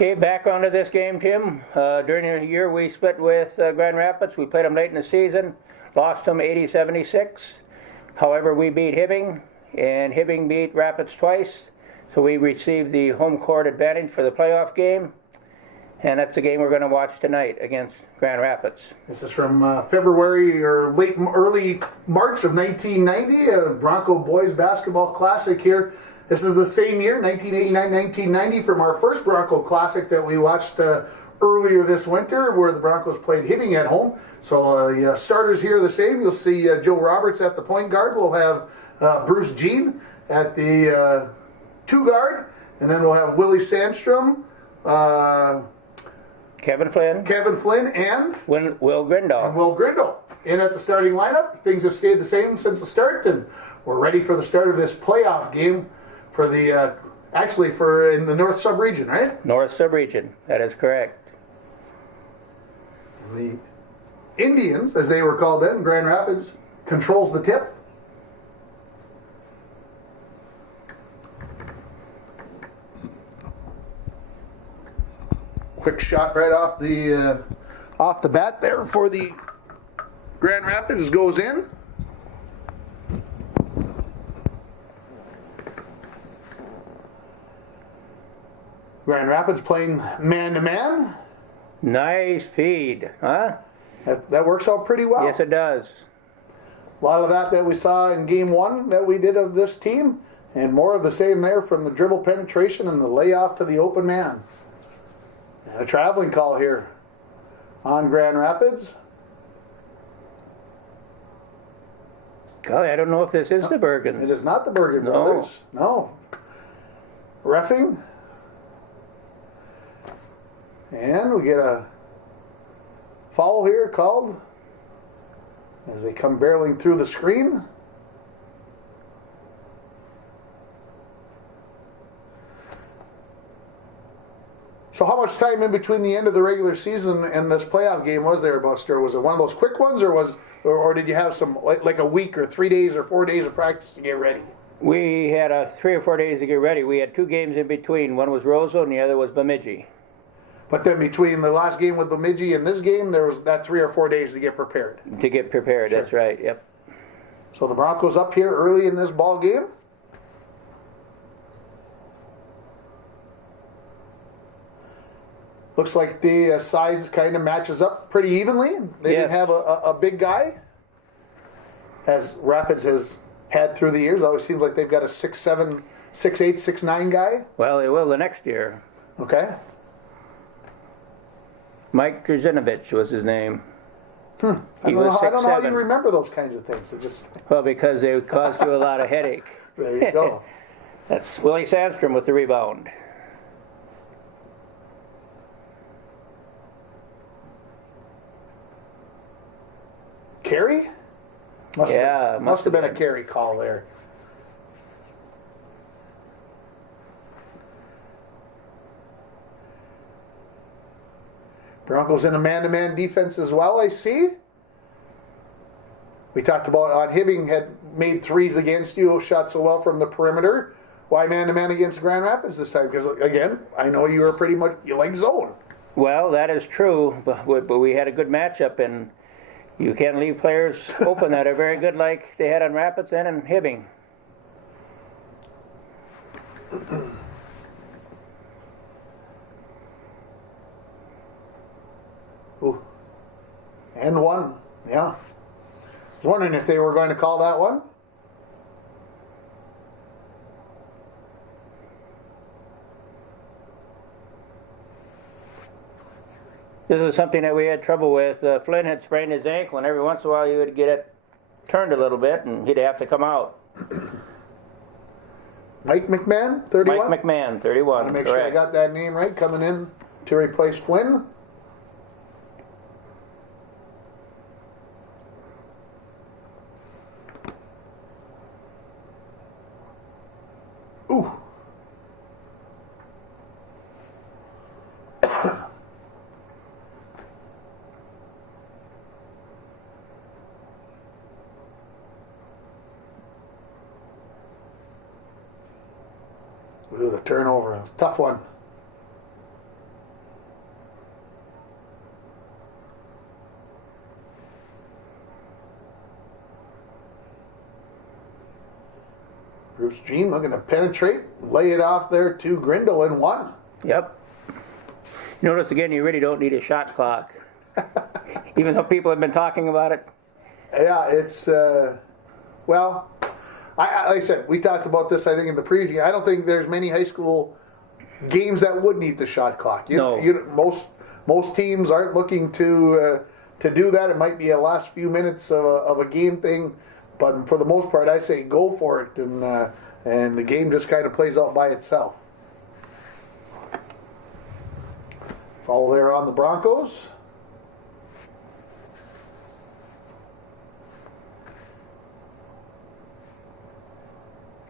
Okay, back onto this game, Tim. During the year we split with Grand Rapids. We played them late in the season, lost them 80-76. However, we beat Hibbing, and Hibbing beat Rapids twice, so we received the home court advantage for the playoff game. And that's the game we're going to watch tonight against Grand Rapids. This is from February or early March of 1990, a Bronco Boys Basketball Classic here. This is the same year, 1989-1990, from our first Bronco Classic that we watched earlier this winter, where the Broncos played Hibbing at home. So the starters here are the same. You'll see Joe Roberts at the point guard. We'll have Bruce Jean at the two guard. And then we'll have Willie Sandstrom, Kevin Flynn, and Will Grindle. In at the starting lineup. Things have stayed the same since the start, and we're ready for the start of this playoff game for the in the North Sub-region, right? North Sub-region, that is correct. The Indians, as they were called then, Grand Rapids, controls the tip. Quick shot right off the bat there for the Grand Rapids, goes in. Grand Rapids playing man-to-man. Nice feed, huh? That works out pretty well. Yes, it does. A lot of that we saw in game one that we did of this team, and more of the same there from the dribble penetration and the layoff to the open man. A traveling call here on Grand Rapids. Golly, I don't know if this is the Bergens. It is not the Bergen brothers. No. Reffing. And we get a foul here called as they come barreling through the screen. So how much time in between the end of the regular season and this playoff game was there, Buster? Was it one of those quick ones, or did you have some like a week or 3 days or 4 days of practice to get ready? We had 3 or 4 days to get ready. We had 2 games in between. One was Roseau and the other was Bemidji. But then between the last game with Bemidji and this game, there was that 3 or 4 days to get prepared. To get prepared, Sure. That's right, yep. So the Broncos up here early in this ball game. Looks like the size kind of matches up pretty evenly. They didn't have a big guy, as Rapids has had through the years. It always seems like they've got a 6'7", 6'8", 6'9" guy. Well, they will the next year. Okay. Mike Drzinovich was his name. I don't know how you remember those kinds of things. It just Well, because they caused you a lot of headache. There you go. That's Willie Sandstrom with the rebound. Carey? Must have been a carry call there. Broncos in a man-to-man defense as well, I see. We talked about on Hibbing had made threes against you, shot so well from the perimeter. Why man-to-man against Grand Rapids this time? Because, again, I know you were you like zone. Well, that is true, but we had a good matchup, and you can't leave players open that are very good like they had on Rapids and in Hibbing. Ooh. And one. Yeah. I was wondering if they were going to call that one. This is something that we had trouble with. Flynn had sprained his ankle, and every once in a while you would get it turned a little bit, and he'd have to come out. Mike McMahon, 31? Mike McMahon, 31. Make sure I got that name right. Coming in to replace Flynn. Ooh. Ooh, the turnover. Tough one. Bruce Jean looking to penetrate, lay it off there to Grindle in one. Yep. Notice again, you really don't need a shot clock. Even though people have been talking about it. Yeah, it's, well, like I said, we talked about this, I think, in the pregame. I don't think there's many high school games that would need the shot clock. No. Most teams aren't looking to do that. It might be a last few minutes of a game thing, but for the most part, I say go for it, and the game just kind of plays out by itself. Foul there on the Broncos.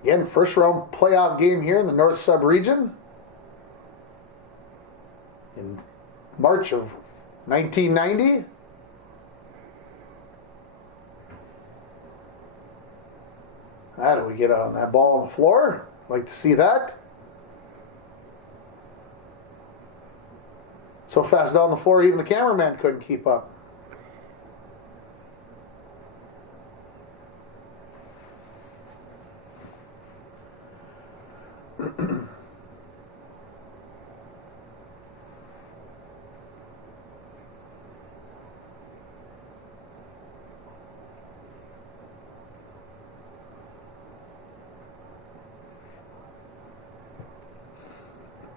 Again, first round playoff game here in the North Sub-region in March of 1990. How do we get on that ball on the floor? Like to see that. So fast down the floor, even the cameraman couldn't keep up.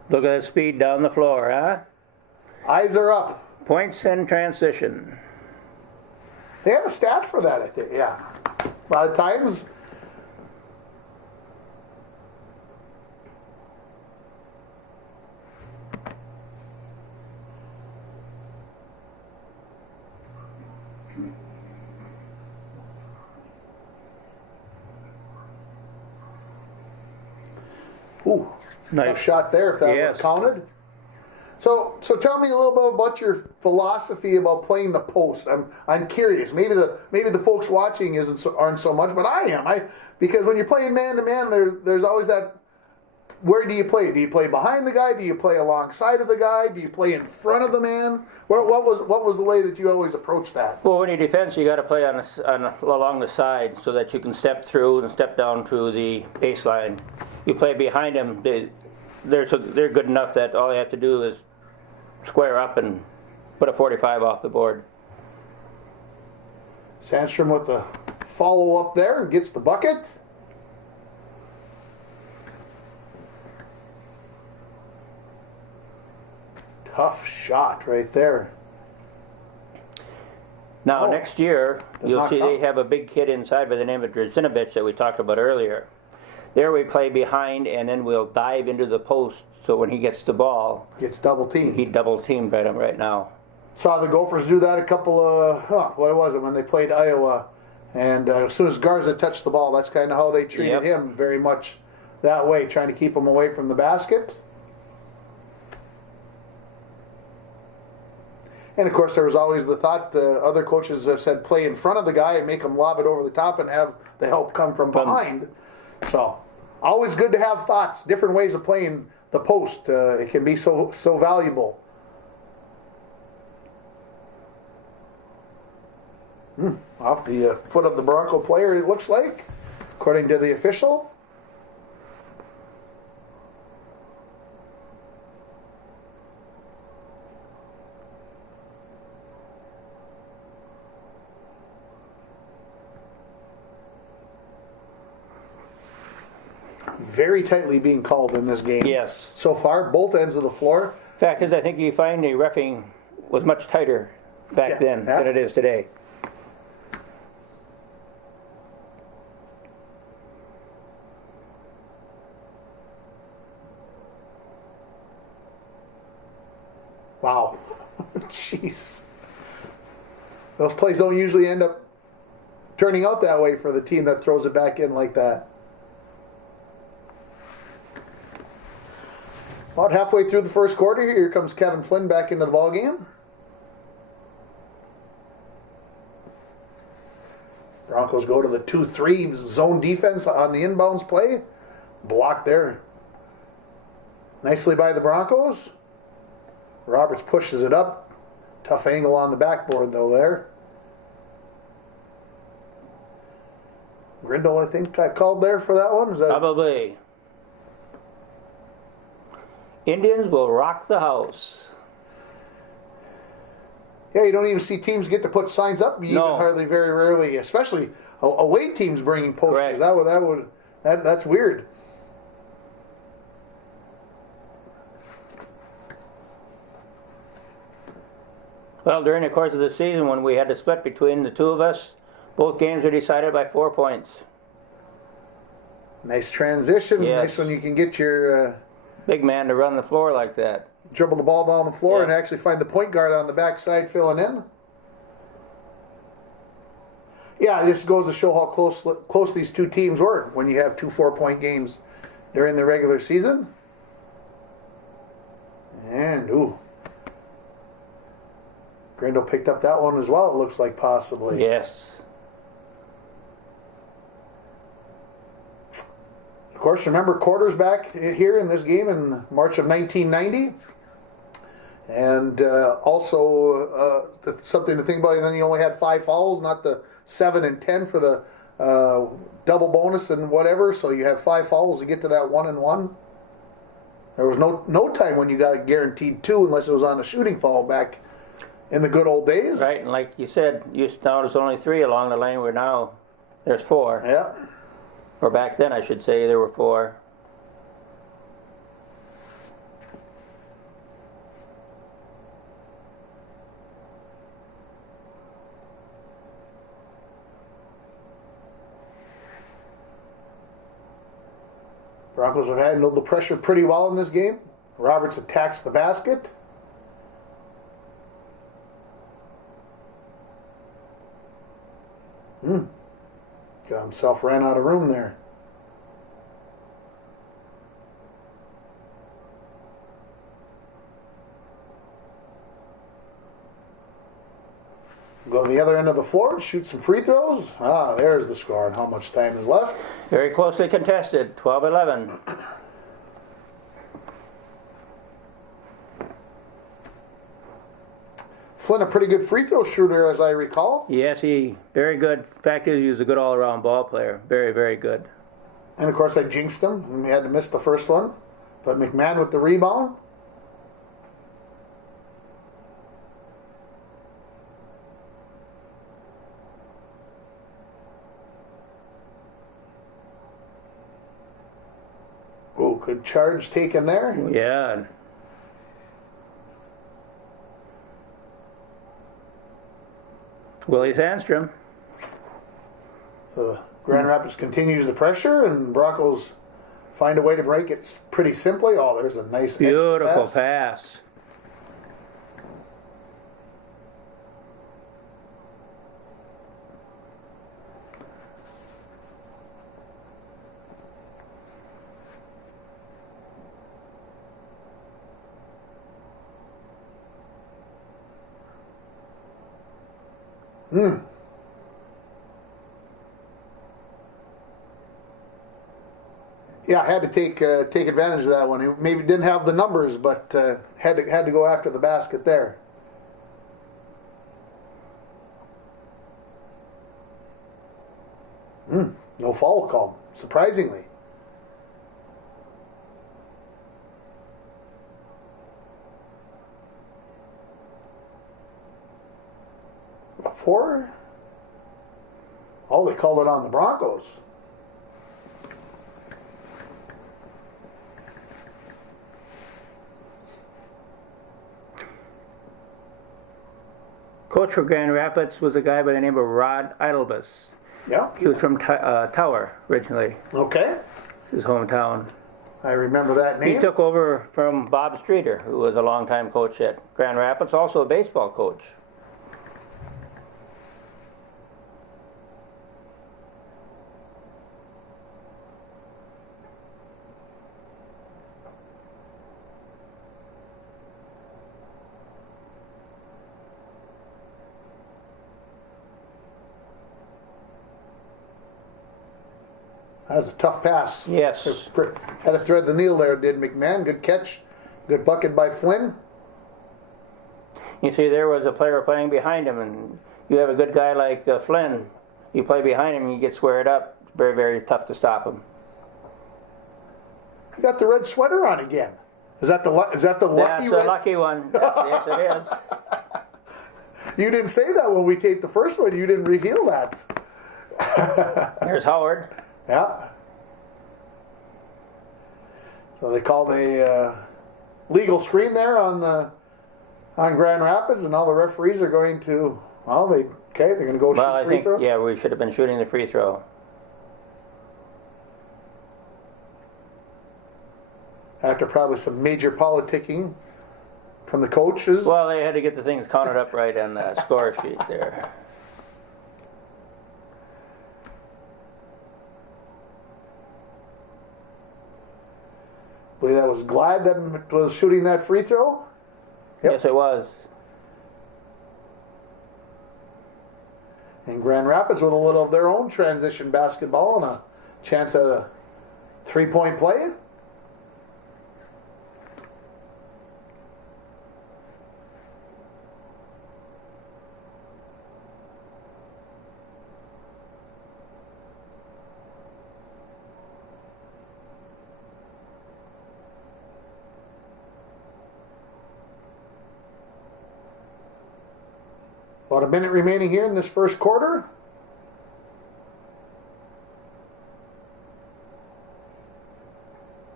Look at the speed down the floor, huh? Eyes are up. Points in transition. They have a stat for that, I think. Yeah. A lot of times. Ooh, Nice. tough shot there if that Yes. were counted. So tell me a little bit about your philosophy about playing the post. I'm curious. Maybe the folks watching aren't so much, but I am. Because when you're playing man to man, there's always that. Where do you play? Do you play behind the guy? Do you play alongside of the guy? Do you play in front of the man? What was the way that you always approached that? Well, when you defense, you got to play along the side so that you can step through and step down to the baseline. You play behind them. They're good enough that all you have to do is square up and put a 45 off the board. Sandstrom with the follow up there and gets the bucket. Tough shot right there. Now, next year, you'll not see count. they have a big kid inside by the name of Drazinovich that we talked about earlier. There we play behind, and then we'll dive into the post, so when he gets the ball, Gets double teamed. he double teamed by him right now. Saw the Gophers do that a couple of, what was it, when they played Iowa. And as soon as Garza touched the ball, that's kind of how they treated Yep. him, very much that way, trying to keep him away from the basket. And of course, there was always the thought, other coaches have said, play in front of the guy and make him lob it over the top and have the help come from behind. So, always good to have thoughts, different ways of playing the post. It can be so valuable. Off the foot of the Bronco player, it looks like, according to the official. Very tightly being called in this game. Yes. So far, both ends of the floor. Fact is, I think you find the reffing was much tighter back then than it is today. Wow. Jeez. Those plays don't usually end up turning out that way for the team that throws it back in like that. About halfway through the first quarter, here comes Kevin Flynn back into the ballgame. Broncos go to the 2-3 zone defense on the inbounds play. Blocked there nicely by the Broncos. Roberts pushes it up. Tough angle on the backboard though there. Grindle, I think, got called there for that one. Is that Probably. Indians will rock the house. Yeah, you don't even see teams get to put signs up. You No. even hardly, very rarely, especially away teams bringing posters. Correct. That's weird. Well, during the course of the season, when we had to split between the two of us, both games were decided by 4 points. Nice transition. Yes. Nice when you can get your Big man to run the floor like that. dribble the ball down the floor Yeah. and actually find the point guard on the backside filling in. Yeah, this goes to show how close these two teams were when you have 2 4-point games during the regular season. And Grindle picked up that one as well, it looks like, possibly. Yes. Of course, remember quarters back here in this game in March of 1990. And also something to think about, and then you only had 5 fouls, not the 7 and 10 for the double bonus and whatever. So you have 5 fouls to get to that 1-and-1. There was no time when you got a guaranteed 2 unless it was on a shooting foul back in the good old days. Right, and like you said, now there's only 3 along the lane, where now there's 4. Yeah. Or back then, I should say, there were 4. Broncos have handled the pressure pretty well in this game. Roberts attacks the basket. Got himself ran out of room there. Go to the other end of the floor, shoot some free throws. There's the score and how much time is left. Very closely contested, 12-11. Flynn, a pretty good free throw shooter, as I recall. Yes, very good. In fact, he was a good all-around ball player. Very, very good. And of course, I jinxed him, and we had to miss the first one. But McMahon with the rebound. Good charge taken there. Yeah. Willie Sandstrom. Grand Rapids continues the pressure, and Broncos find a way to break it pretty simply. There's a nice Beautiful extra pass. pass. Yeah, I had to take advantage of that one. He maybe didn't have the numbers, but had to go after the basket there. No foul called, surprisingly. Before? They called it on the Broncos. Coach for Grand Rapids was a guy by the name of Rod Idlebus. Yeah. He was from Tower originally, Okay. his hometown. I remember that name. He took over from Bob Streeter, who was a longtime coach at Grand Rapids, also a baseball coach. That was a tough pass. Yes. Had to thread the needle there, did McMahon. Good catch. Good bucket by Flynn. You see, there was a player playing behind him, and you have a good guy like Flynn. You play behind him, you get squared up. very, very tough to stop him. You got the red sweater on again. Is that the lucky That's red? a lucky one. Yes, it is. You didn't say that when we taped the first one. You didn't reveal that. There's Howard. Yeah. So they called a legal screen there on Grand Rapids, and now the referees are going to. Well, they're going to go shoot free throws. Yeah, we should have been shooting the free throw. After probably some major politicking from the coaches. Well, they had to get the things counted up right on the score sheet there. I believe that was Glad that was shooting that free throw. Yep. Yes, it was. And Grand Rapids with a little of their own transition basketball and a chance at a three-point play. About a minute remaining here in this first quarter.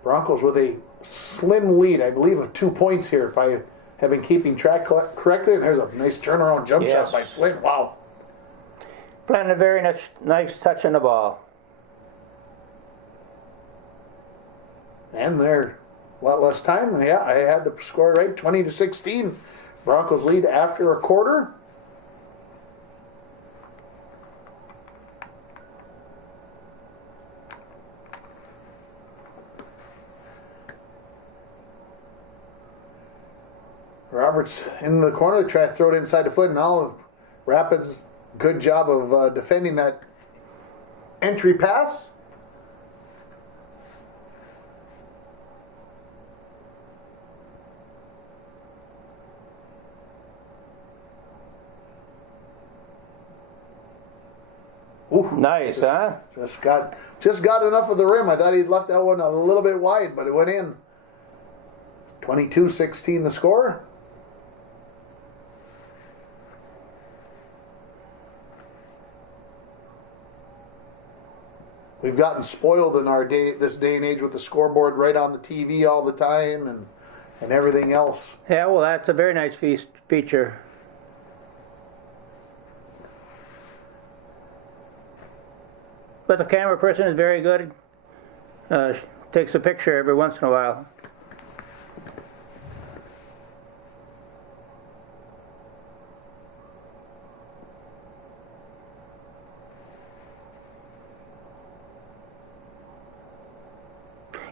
Broncos with a slim lead, I believe, of 2 points here, if I have been keeping track correctly. And there's a nice turnaround jump shot by Flynn. Wow. Flynn, a very nice touch on the ball. And there, a lot less time. Yeah, I had the score right, 20-16. Broncos lead after a quarter. Roberts in the corner. They try to throw it inside the foot. Now Rapids, good job of defending that entry pass. Ooh, Nice, huh? Just got enough of the rim. I thought he'd left that one a little bit wide, but it went in. 22-16 the score. We've gotten spoiled in this day and age with the scoreboard right on the TV all the time and everything else. Yeah, well, that's a very nice feature. But the camera person is very good. Takes a picture every once in a while.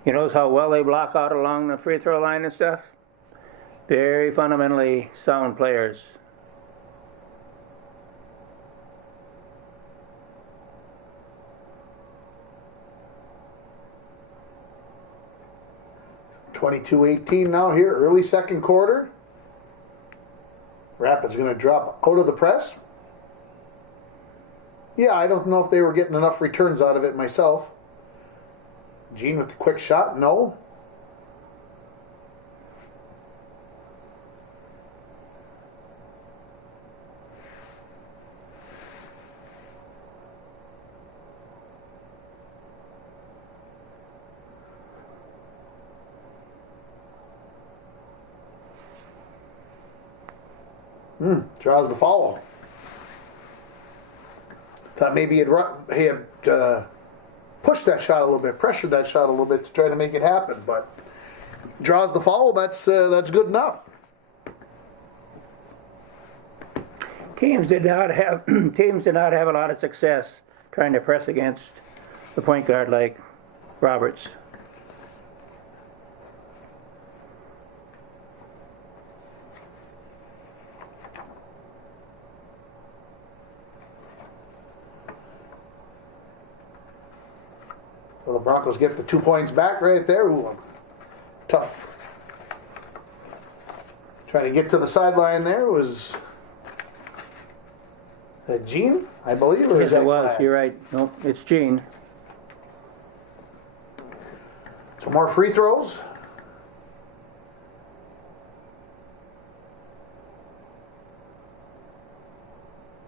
You notice how well they block out along the free throw line and stuff? Very fundamentally sound players. (22-18) now here, early second quarter. Rapids going to drop out of the press. Yeah, I don't know if they were getting enough returns out of it myself. Gene with the quick shot, no. Draws the foul. Thought maybe he had pushed that shot a little bit, pressured that shot a little bit to try to make it happen, but draws the foul. That's good enough. Teams did not have a lot of success trying to press against the point guard like Roberts. Well, the Broncos get the 2 points back right there. Ooh, tough. Trying to get to the sideline there was that Gene, I believe, or Yes, is that it was. Glad? You're right. Nope, it's Gene. more free throws.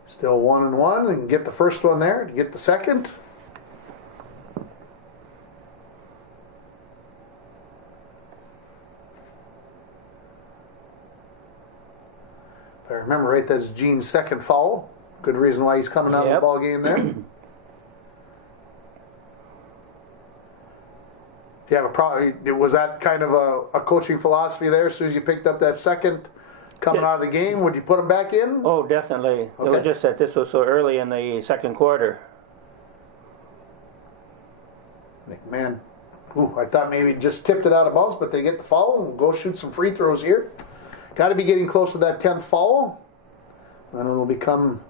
Still 1-1, and get the first one there to get the second. If I remember right, that's Gene's second foul. Good reason why he's coming out of the ball game there. Do you have a problem? Was that kind of a coaching philosophy there? As soon as you picked up that second coming out of the game, would you put him back in? Oh, definitely. Okay. It was just that this was so early in the second quarter. Man, I thought maybe just tipped it out of bounds, but they get the foul and we'll go shoot some free throws here. Got to be getting close to that 10th foul. And it'll become,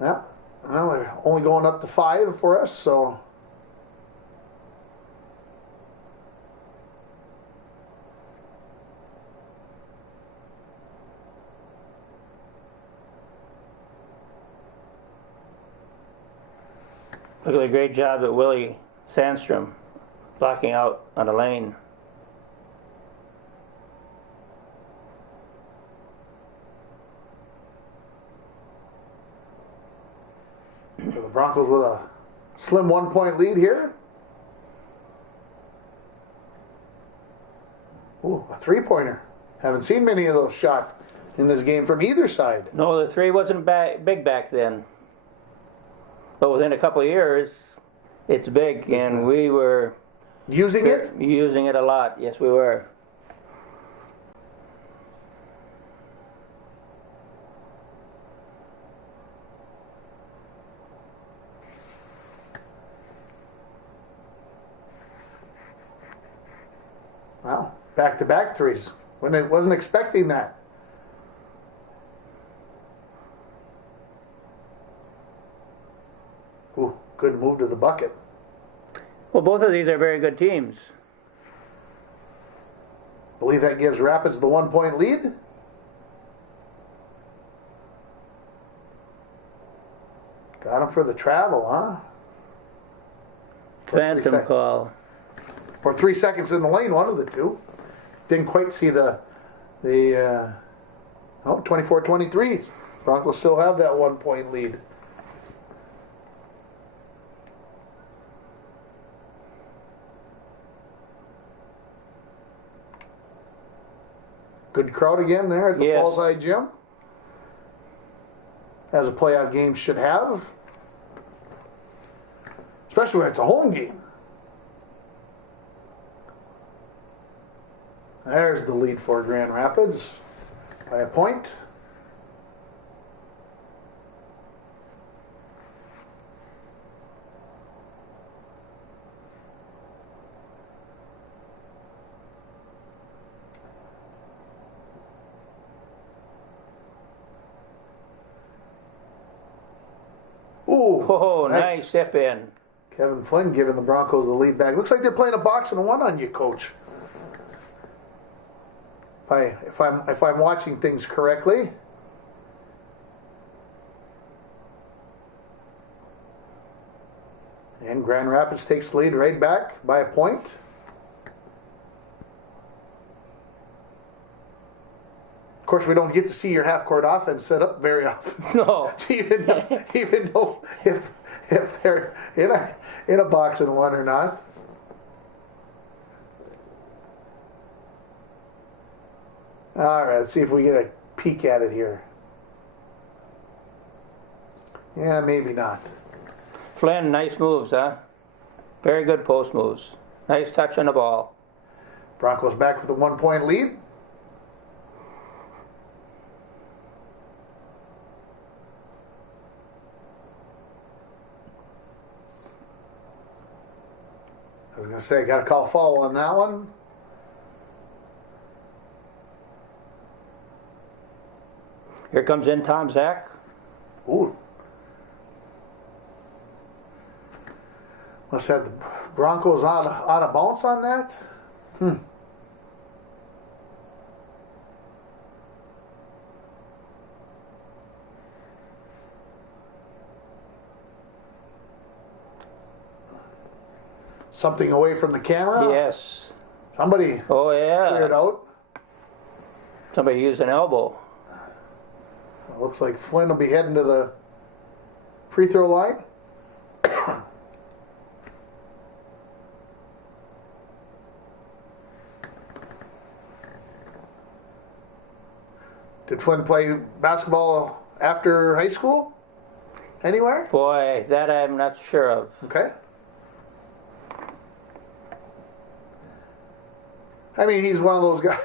well, they're only going up to 5 for us, so. Look at the great job that Willie Sandstrom blocking out on the lane. So the Broncos with a slim 1-point lead here. Ooh, a 3-pointer. Haven't seen many of those shot in this game from either side. No, the 3 wasn't big back then. But within a couple of years, it's big, and we were Using it? using it a lot. Yes, we were. Wow, back-to-back threes. Wasn't expecting that. Ooh, good move to the bucket. Well, both of these are very good teams. Believe that gives Rapids the 1-point lead. Got him for the travel, huh? Phantom call. Or 3 seconds in the lane, one of the two. Didn't quite see the 24-23. Broncos still have that 1-point lead. Good crowd again there at the Yes. Fallside Gym. As a playoff game should have. Especially when it's a home game. There's the lead for Grand Rapids by a point. Ooh, Oh, nice step in. Kevin Flynn giving the Broncos the lead back. Looks like they're playing a boxing one on you, Coach. If I'm watching things correctly. And Grand Rapids takes the lead right back by a point. Of course, we don't get to see your half-court offense set up very often. No. even know if they're in a boxing one or not. All right, let's see if we get a peek at it here. Yeah, maybe not. Flynn, nice moves, huh? Very good post moves. Nice touch on the ball. Broncos back with a 1-point lead. I was going to say, got to call foul on that one. Here comes in Tom Zach. Ooh. Must have the Broncos out of bounds on that. something away from the camera. Yes. Somebody Oh, cleared it yeah. out. Somebody used an elbow. It looks like Flynn will be heading to the free throw line. Did Flynn play basketball after high school? Anywhere? Boy, that I'm not sure of. Okay. I mean, he's one of those guys.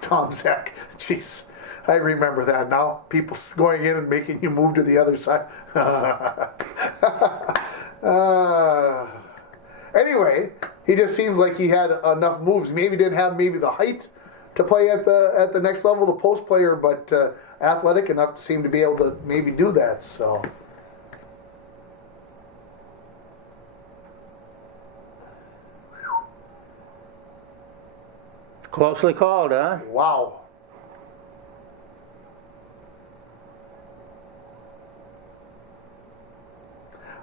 Tom Zach. Jeez. I remember that now. People going in and making you move to the other side. Anyway, he just seems like he had enough moves. Maybe didn't have the height to play at the next level, the post player, but athletic enough to seem to be able to maybe do that. So. Closely called, huh? Wow.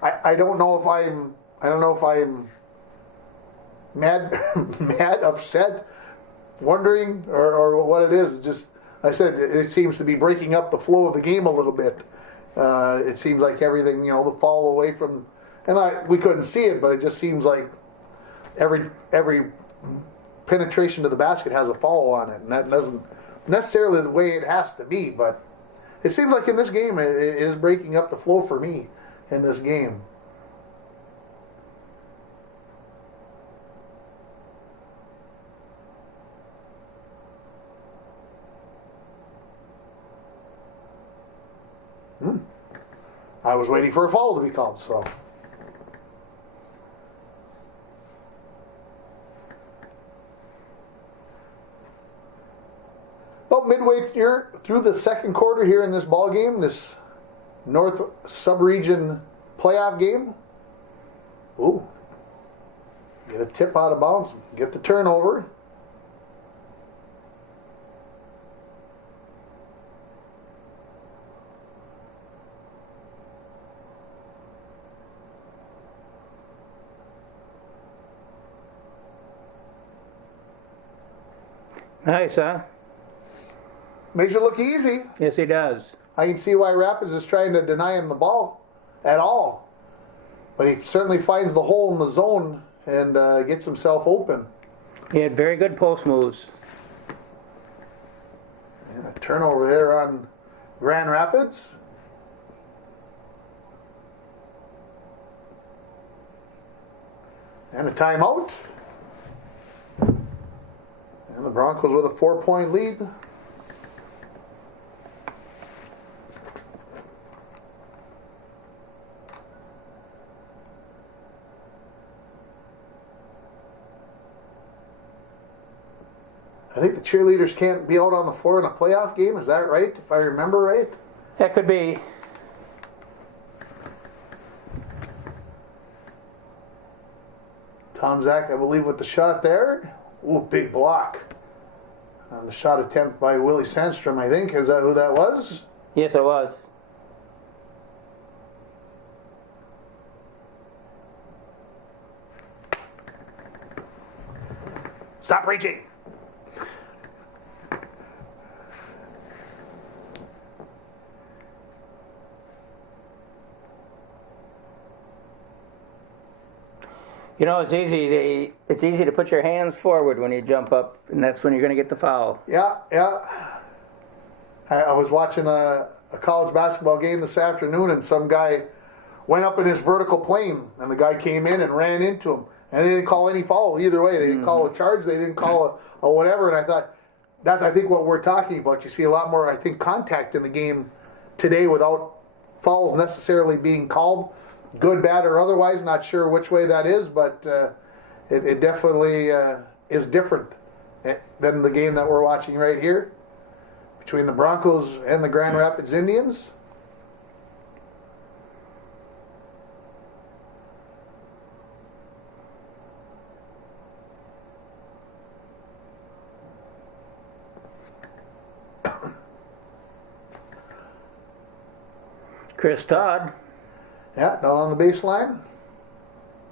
I don't know if I'm mad, upset, wondering, or what it is. Just, I said, it seems to be breaking up the flow of the game a little bit. It seems like everything, the fall away from, and we couldn't see it, but it just seems like every penetration to the basket has a foul on it, and that doesn't necessarily the way it has to be, but it seems like in this game it is breaking up the flow for me in this game. I was waiting for a foul to be called, so. Well, midway through the second quarter here in this ball game, this North Sub-Region playoff game. Ooh. Get a tip out of bounds, get the turnover. Nice, huh? Makes it look easy. Yes, he does. I can see why Rapids is trying to deny him the ball at all. But he certainly finds the hole in the zone and gets himself open. He had very good post moves. And a turnover there on Grand Rapids. And a timeout. And the Broncos with a 4-point lead. I think the cheerleaders can't be out on the floor in a playoff game. Is that right? If I remember right? That could be. Tom Zach, I believe, with the shot there. Ooh, big block. On the shot attempt by Willie Sandstrom, I think. Is that who that was? Yes, it was. Stop reaching. It's easy to put your hands forward when you jump up, and that's when you're going to get the foul. Yeah. I was watching a college basketball game this afternoon, and some guy went up in his vertical plane, and the guy came in and ran into him. And they didn't call any foul either way. They didn't call a charge. They didn't call a whatever. And I thought, that's, I think, what we're talking about. You see a lot more, I think, contact in the game today without fouls necessarily being called. Good, bad, or otherwise. Not sure which way that is, but it definitely is different than the game that we're watching right here between the Broncos and the Grand Rapids Indians. Chris Todd. Yeah, down on the baseline.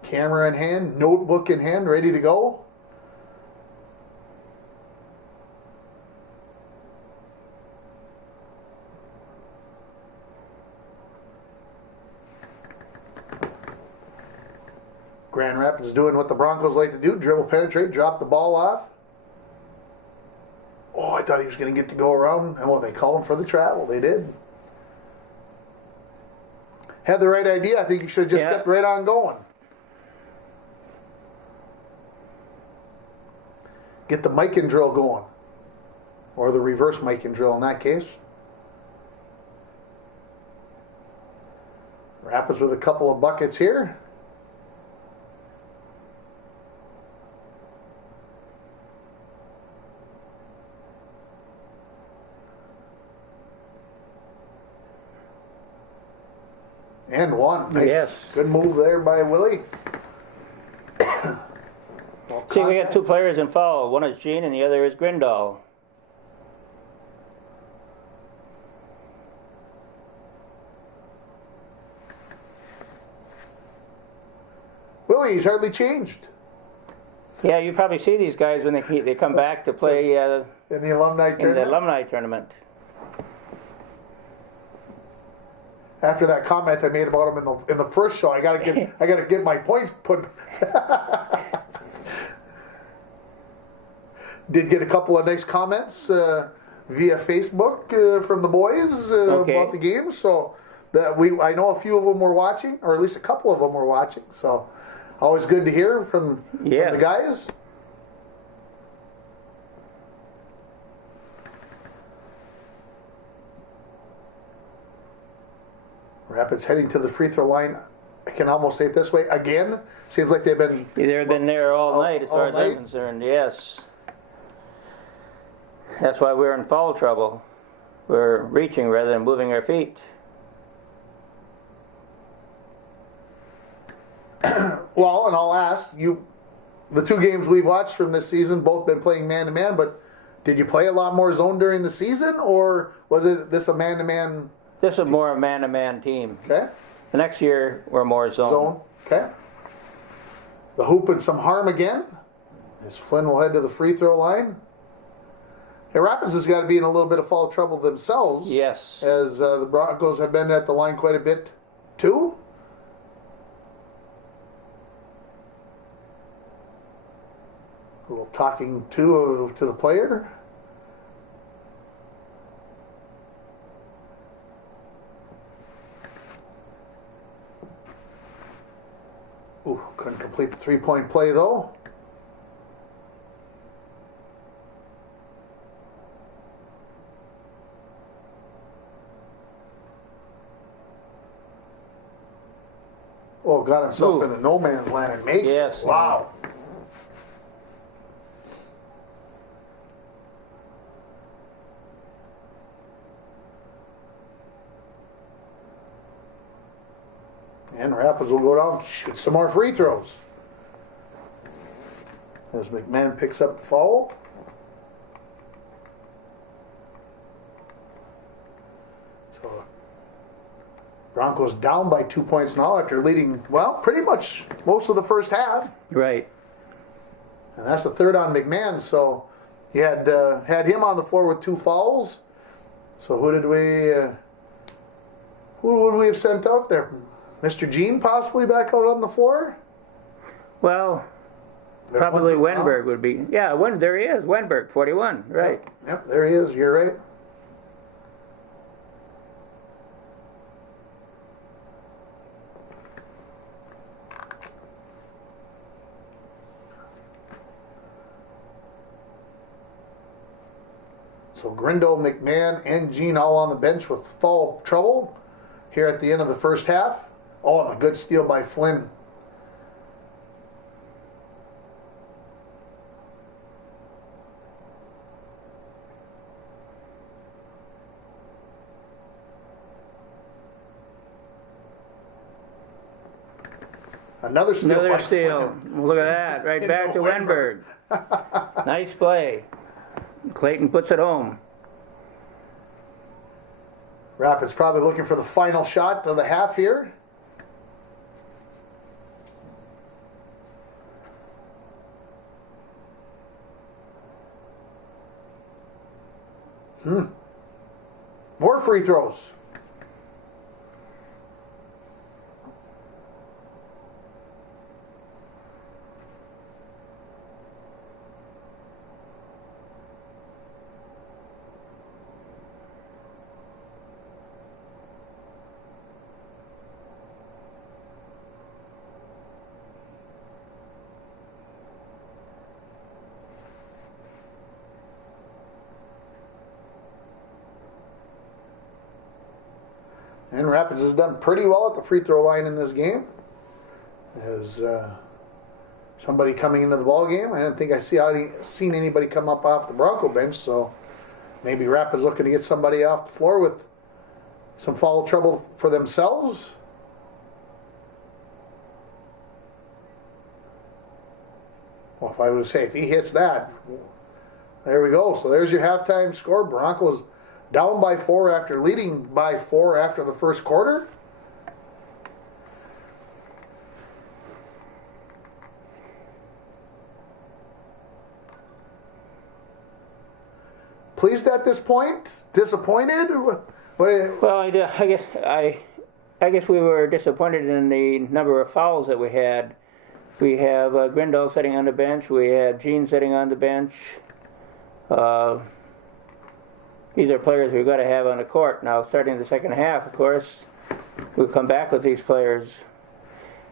Camera in hand, notebook in hand, ready to go. Grand Rapids doing what the Broncos like to do, dribble, penetrate, drop the ball off. Oh, I thought he was going to get to go around. And well, they call him for the travel. They did. Had the right idea. I think he should have just kept right on going. Get the mic and drill going. Or the reverse mic and drill in that case. Rapids with a couple of buckets here. And one. Nice. Yes. Good move there by Willie. See, we got two players in foul. One is Gene and the other is Grindal. Willie's hardly changed. Yeah, you probably see these guys when they come back to play in the alumni tournament. in the alumni tournament. After that comment I made about him in the first show, I gotta get my points put. Did get a couple of nice comments via Facebook from the boys about the game, so that I know a few of them were watching, or at least a couple of them were watching. So always good to hear from the guys. Rapids heading to the free throw line. I can almost say it this way again. Seems like they've been there all night, as far as I'm concerned. Yes, that's why we're in foul trouble. We're reaching rather than moving our feet. Well, and I'll ask you, the two games we've watched from this season, both been playing man to man. But did you play a lot more zone during the season, or was this a man to man? This is more a man-to-man team. Okay. The next year, we're more zone. Zone. Okay. The hoop and some harm again. As Flynn will head to the free throw line. Hey, Rapids has got to be in a little bit of foul trouble themselves. Yes. As the Broncos have been at the line quite a bit too. A little talking to the player. Ooh, couldn't complete the three-point play though. Oh, got himself into no man's land and makes it. Wow. And Rapids will go down, shoot some more free throws. As McMahon picks up the foul. So Broncos down by 2 points now after leading, well, pretty much most of the first half. Right. And that's the third on McMahon. So you had him on the floor with two fouls. So who would we have sent out there? Mr. Gene possibly back out on the floor? Well, probably Wenberg would be. Yeah, there he is. Wenberg, 41. Right. Yep, there he is. You're right. So Grindle, McMahon, and Gene all on the bench with foul trouble here at the end of the first half. Oh, and a good steal by Flynn. Another steal. Another steal. Look at that. Right back to Wenberg. Nice play. Clayton puts it home. Rapids probably looking for the final shot of the half here. More free throws. And Rapids has done pretty well at the free throw line in this game. There's somebody coming into the ball game. I didn't think I seen anybody come up off the Bronco bench, so maybe Rapids looking to get somebody off the floor with some foul trouble for themselves. Well, if I would say if he hits that, there we go. So there's your halftime score. Broncos down by 4 after leading by 4 after the first quarter. Pleased at this point? Disappointed? Well, I guess we were disappointed in the number of fouls that we had. We have Grindal sitting on the bench. We have Gene sitting on the bench. These are players we've got to have on the court. Now, starting the second half, of course, we'll come back with these players.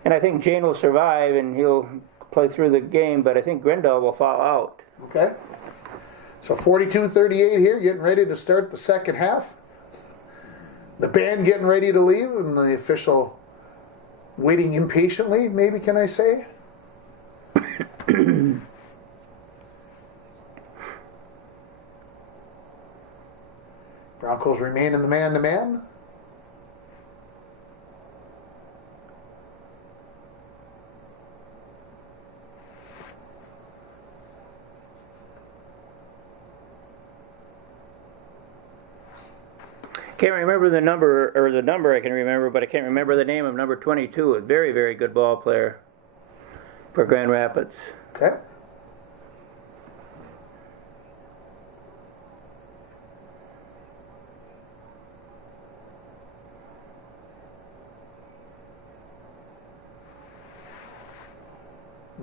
And I think Gene will survive and he'll play through the game, but I think Grindal will fall out. Okay. So 42-38 here, getting ready to start the second half. The band getting ready to leave and the official waiting impatiently, maybe can I say? Broncos remain in the man-to-man. Can't remember the number, or the number I can remember, but I can't remember the name of number 22. A very, very good ball player for Grand Rapids. Okay.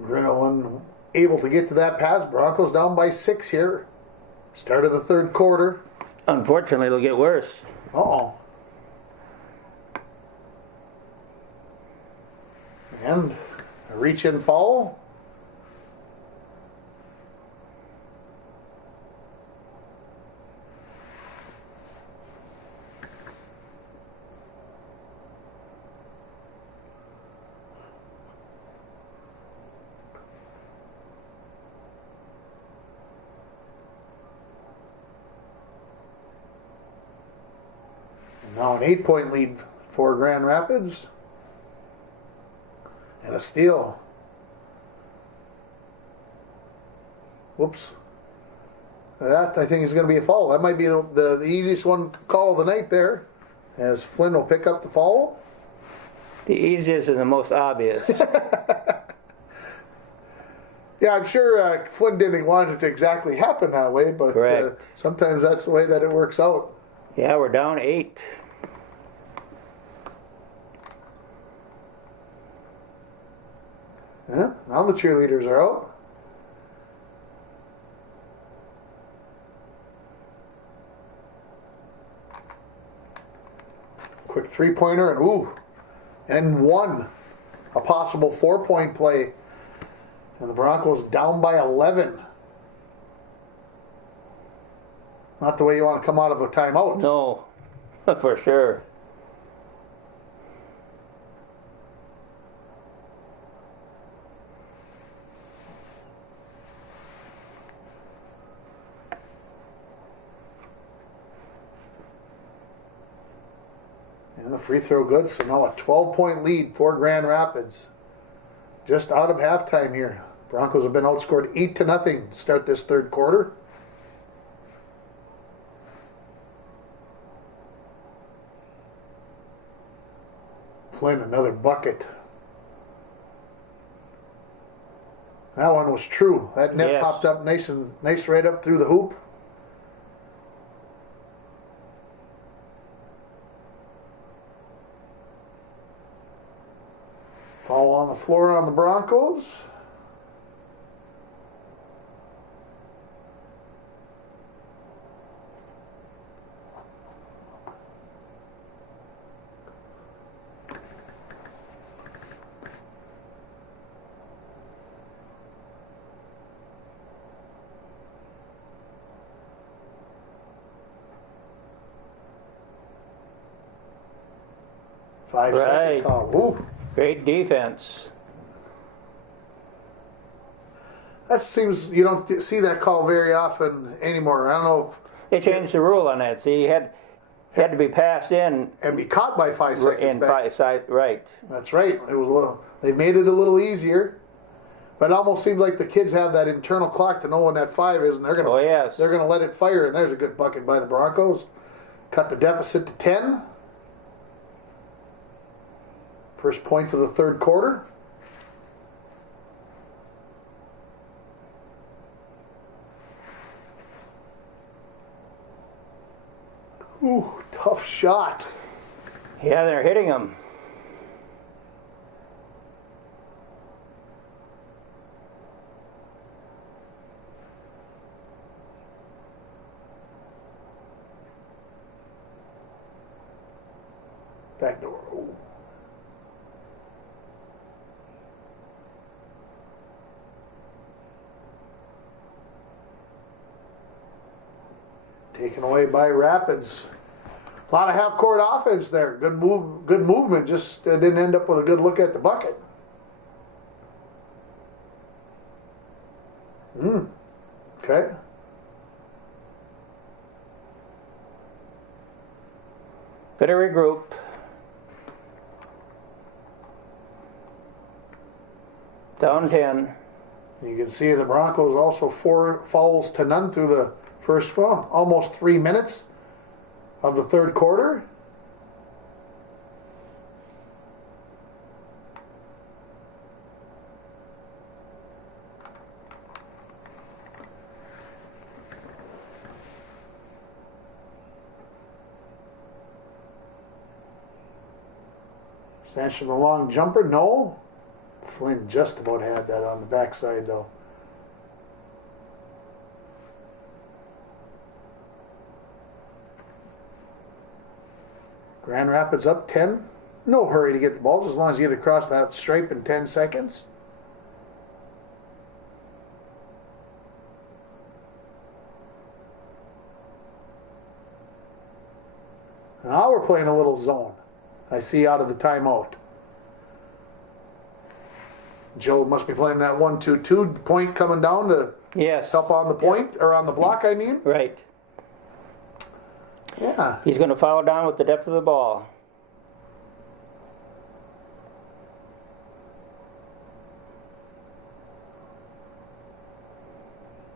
Grinnell able to get to that pass. Broncos down by 6 here. Start of the third quarter. Unfortunately, it'll get worse. Uh-oh. And a reach-in foul. Now an 8-point lead for Grand Rapids. And a steal. Whoops. That, I think, is going to be a foul. That might be the easiest one call of the night there, as Flynn will pick up the foul. The easiest and the most obvious. Yeah, I'm sure Flynn didn't want it to exactly happen that way, but sometimes that's the way that it works out. Yeah, we're down 8. Yeah, now the cheerleaders are out. Quick 3-pointer and one. A possible 4-point play. And the Broncos down by 11. Not the way you want to come out of a timeout. No, for sure. And the free throw good, so now a 12-point lead for Grand Rapids. Just out of halftime here. Broncos have been outscored 8-0 to start this third quarter. Flynn, another bucket. That one was true. That net popped up nice right up through the hoop. All on the floor on the Broncos. Five-second Right. call. Ooh. Great defense. That seems you don't see that call very often anymore. I don't know if They changed the rule on that. See, he had to be passed in and be caught by 5 seconds. in back. 5 side, right. That's right. It was a little. They made it a little easier, but it almost seems like the kids have that internal clock to know when that 5 is, and they're gonna. Oh, yes. They're gonna let it fire, and there's a good bucket by the Broncos. Cut the deficit to 10. First point for the third quarter. Ooh, tough shot. Yeah, they're hitting him. Back door. Ooh. Taken away by Rapids. A lot of half-court offense there. Good move, good movement. Just didn't end up with a good look at the bucket. Okay. Better regroup. Down 10. You can see the Broncos also 4 fouls to none through the first, well, almost 3 minutes of the third quarter. Sancho the long jumper, no. Flynn just about had that on the backside though. Grand Rapids up 10. No hurry to get the ball, as long as you get across that stripe in 10 seconds. Now we're playing a little zone. I see out of the timeout. Joe must be playing that 1-2-2 point coming down to Yes. help on the point, or on the block, I mean. Right. Yeah. He's going to follow down with the depth of the ball.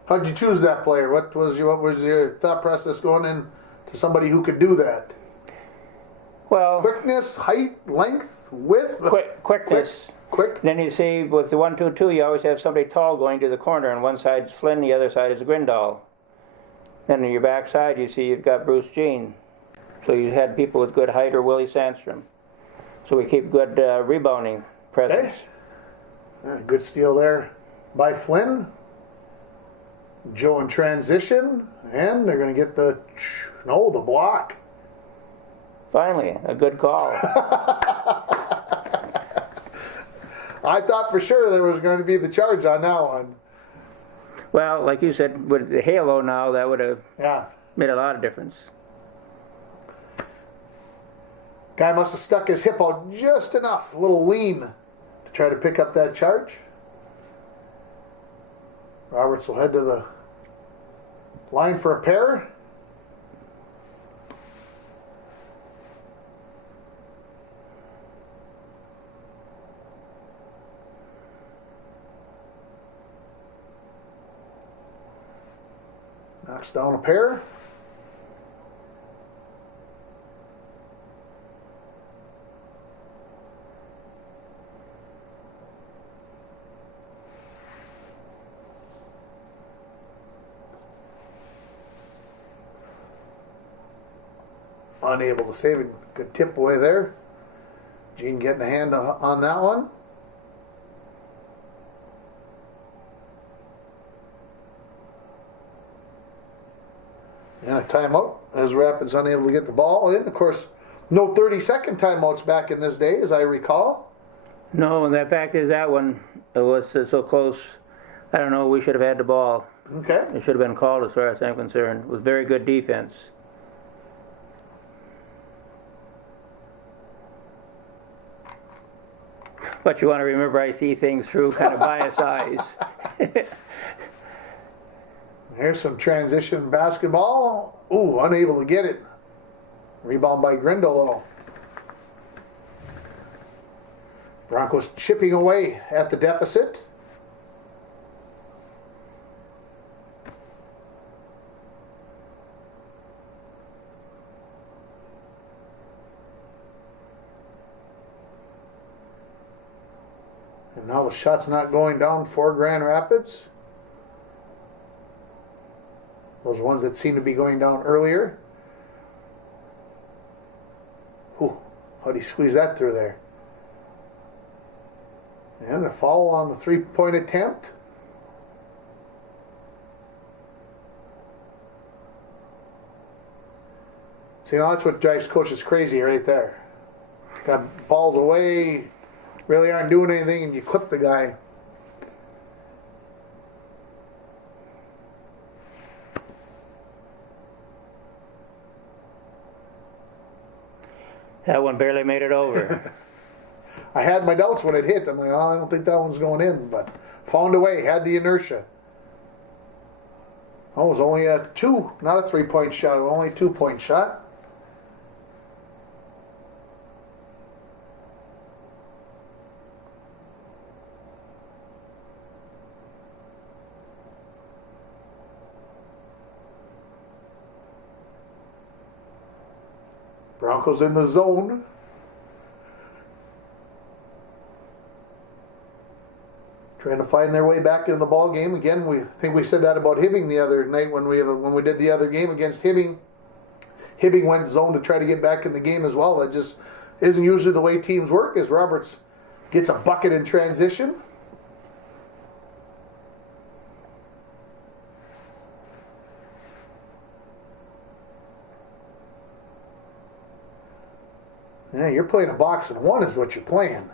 How'd you choose that player? What was your thought process going in to somebody who could do that? Well, Quickness, height, length, width. quickness. Quick. Then you see with the 1-2-2, you always have somebody tall going to the corner, and one side's Flynn, the other side is Grindal. Then on your back side, you see you've got Bruce Jean. So you had people with good height, or Willie Sandstrom. So we keep good rebounding presence. Good steal there by Flynn. Joe in transition, and they're going to get the block. Finally, a good call. I thought for sure there was going to be the charge on that one. Well, like you said, with the halo now, that would have Yeah. made a lot of difference. Guy must have stuck his hip out just enough, a little lean, to try to pick up that charge. Roberts will head to the line for a pair. Knocks down a pair. Unable to save it. Good tip away there. Gene getting a hand on that one. timeout as Rapids unable to get the ball in. Of course, no 30-second timeouts back in this day, as I recall. No, and the fact is that one was so close. I don't know, we should have had the ball. Okay. It should have been called as far as I'm concerned. It was very good defense. But you want to remember, I see things through kind of biased eyes. Here's some transition basketball. Ooh, unable to get it. Rebound by Grindle, though. Broncos chipping away at the deficit. And now the shot's not going down for Grand Rapids. Those ones that seem to be going down earlier. Ooh, how'd he squeeze that through there? And a foul on the three-point attempt. See, now that's what drives coaches crazy right there. Got balls away, really aren't doing anything, and you clip the guy. That one barely made it over. I had my doubts when it hit. I'm like, oh, I don't think that one's going in, but found a way, had the inertia. Oh, it was only a 2, not a 3-point shot, only a 2-point shot. Broncos in the zone. Trying to find their way back in the ball game again. I think we said that about Hibbing the other night when we did the other game against Hibbing. Hibbing went zone to try to get back in the game as well. That just isn't usually the way teams work. As Roberts gets a bucket in transition. Yeah, you're playing a box and one is what you're playing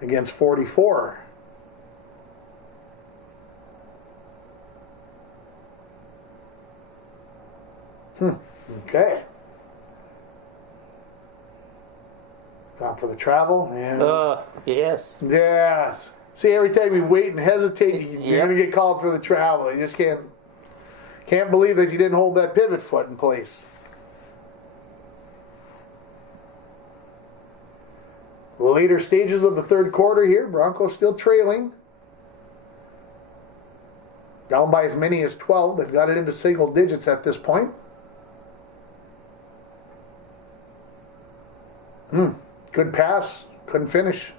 against 44. Okay. Gone for the travel. Yeah. Yes. Yes. See, every time you wait and hesitate, you're Yep. going to get called for the travel. You just can't believe that you didn't hold that pivot foot in place. Later stages of the third quarter here. Broncos still trailing. Down by as many as 12. They've got it into single digits at this point. Good pass. Couldn't finish.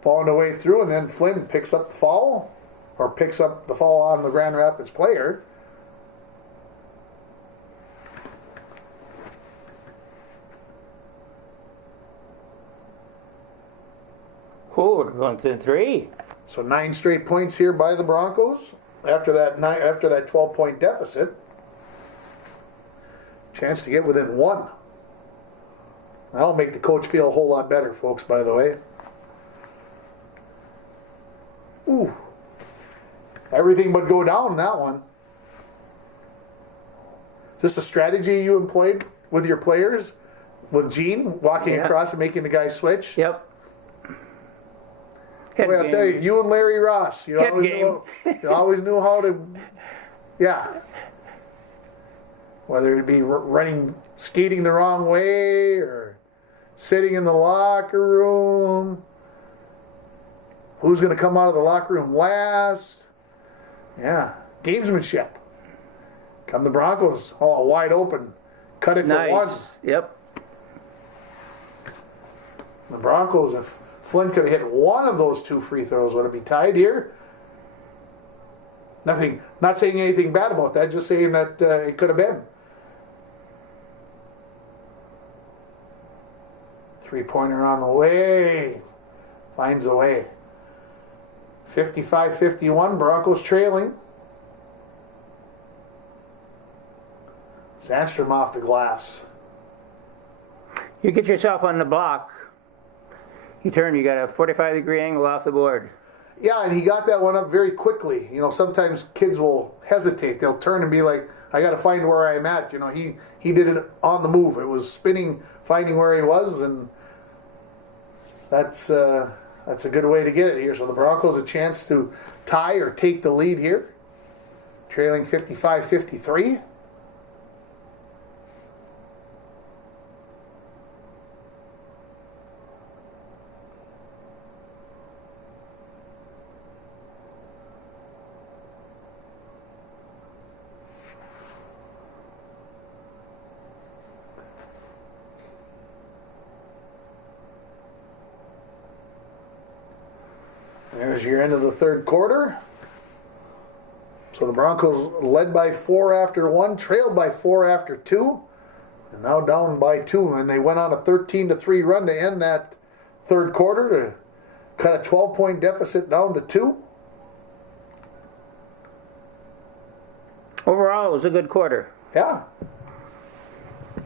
Falling away through, and then Flynn picks up the foul. Or picks up the foul on the Grand Rapids player. Oh, we're going to 3. So 9 straight points here by the Broncos after that 12-point deficit. Chance to get within 1. That'll make the coach feel a whole lot better, folks, by the way. Ooh. Everything but go down in that one. Is this a strategy you employed with your players? With Gene walking across and making the guy switch? Yep. Well, I'll tell you, you and Larry Ross, you always knew how to, whether it be running, skating the wrong way, or sitting in the locker room, who's going to come out of the locker room last, gamesmanship. Come the Broncos, wide open, cut it to 1. Yep. The Broncos, if Flynn could have hit one of those 2 free throws, would it be tied here? Nothing, not saying anything bad about that, just saying that it could have been. 3-pointer on the way. Finds a way. 55-51, Broncos trailing. Sandstrom off the glass. You get yourself on the block. You turn, you got a 45-degree angle off the board. Yeah, and he got that one up very quickly. You know, sometimes kids will hesitate. They'll turn and be like, I got to find where I'm at. You know, he did it on the move. It was spinning, finding where he was, and that's a good way to get it here. So the Broncos a chance to tie or take the lead here, trailing 55-53. There's your end of the third quarter. So the Broncos led by 4 after 1, trailed by 4 after 2, and now down by 2. And they went on a 13-3 run to end that third quarter to cut a 12-point deficit down to 2. Overall, it was a good quarter. Yeah.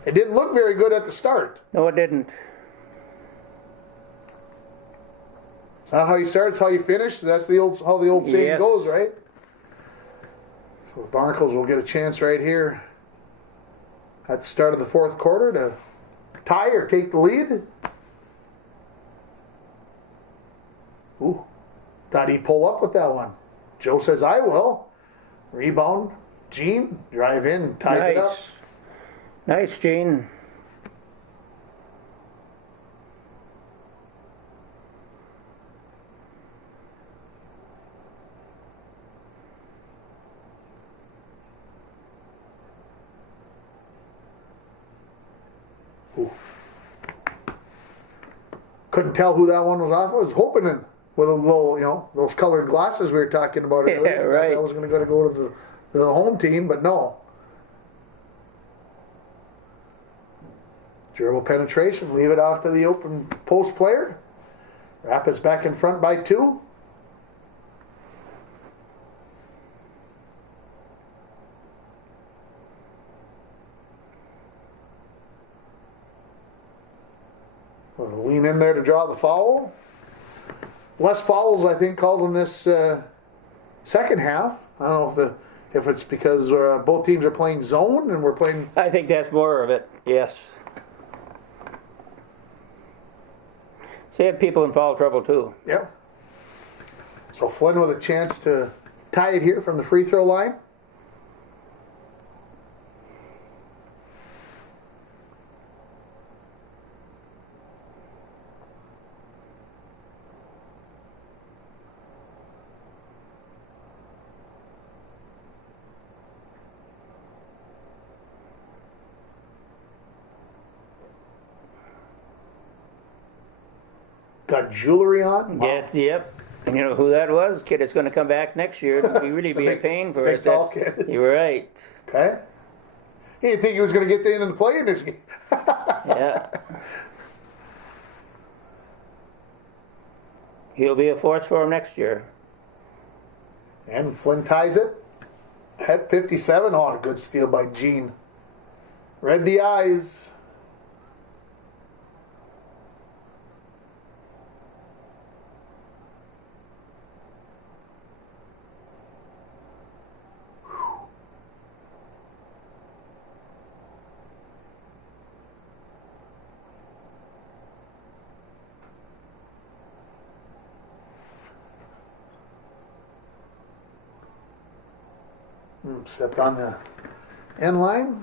It didn't look very good at the start. No, it didn't. It's not how you start, it's how you finish. That's how the old saying goes, right? So the Broncos will get a chance right here at the start of the fourth quarter to tie or take the lead. Ooh, thought he'd pull up with that one. Joe says, I will. Rebound, Gene, drive in, ties it up. Nice, Gene. Couldn't tell who that one was off. I was hoping in, with a little, you know, those colored glasses we were talking about earlier. Yeah, right. That was going to go to the home team, but no. Dribble penetration, leave it off to the open post player. Rapids back in front by 2. Lean in there to draw the foul. Less fouls, I think, called in this second half. I don't know if it's because both teams are playing zone and we're playing. I think that's more of it. Yes. They had people in foul trouble too. Yeah. So Flynn with a chance to tie it here from the free throw line. Got jewelry on? Wow. Yes, yep. And you know who that was? Kid that's going to come back next year. It'll really be a pain for us. Tall kid. You were right. Okay. He didn't think he was going to get in and play in this game. Yeah. He'll be a force for him next year. And Flynn ties it at 57. Oh, a good steal by Gene. Read the eyes. Stepped on the end line.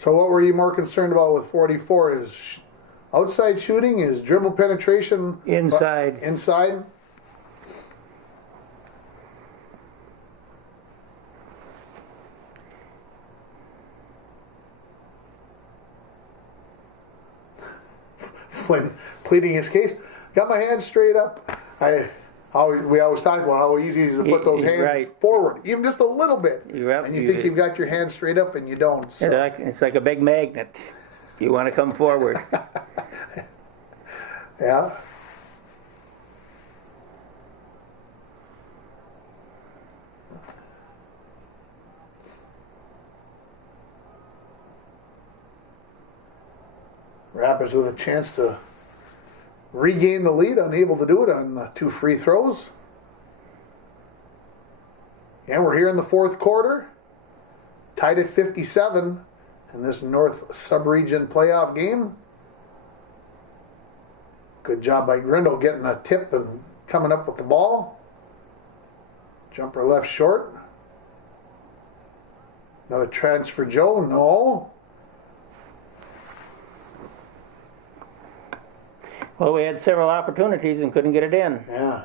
So what were you more concerned about with 44? Is outside shooting? Is dribble penetration? Inside. Inside? Flynn pleading his case. Got my hands straight up. We always talk about how easy it is to put those hands forward, even just a little bit. And you think you've got your hands straight up and you don't. So. It's like a big magnet. You want to come forward. Yeah. Rapids with a chance to regain the lead, unable to do it on the 2 free throws. And we're here in the fourth quarter, tied at 57 in this North Sub-Region playoff game. Good job by Grindle getting a tip and coming up with the ball. Jumper left short. Another chance for Joe. No. Well, we had several opportunities and couldn't get it in. Yeah.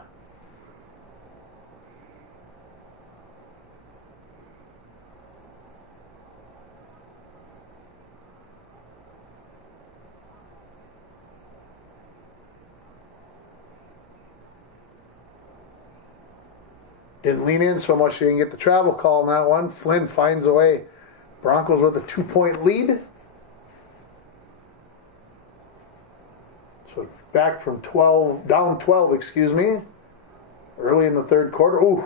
Didn't lean in so much, they didn't get the travel call on that one. Flynn finds a way. Broncos with a 2-point lead. So back from 12, down 12, excuse me. Early in the third quarter. Ooh.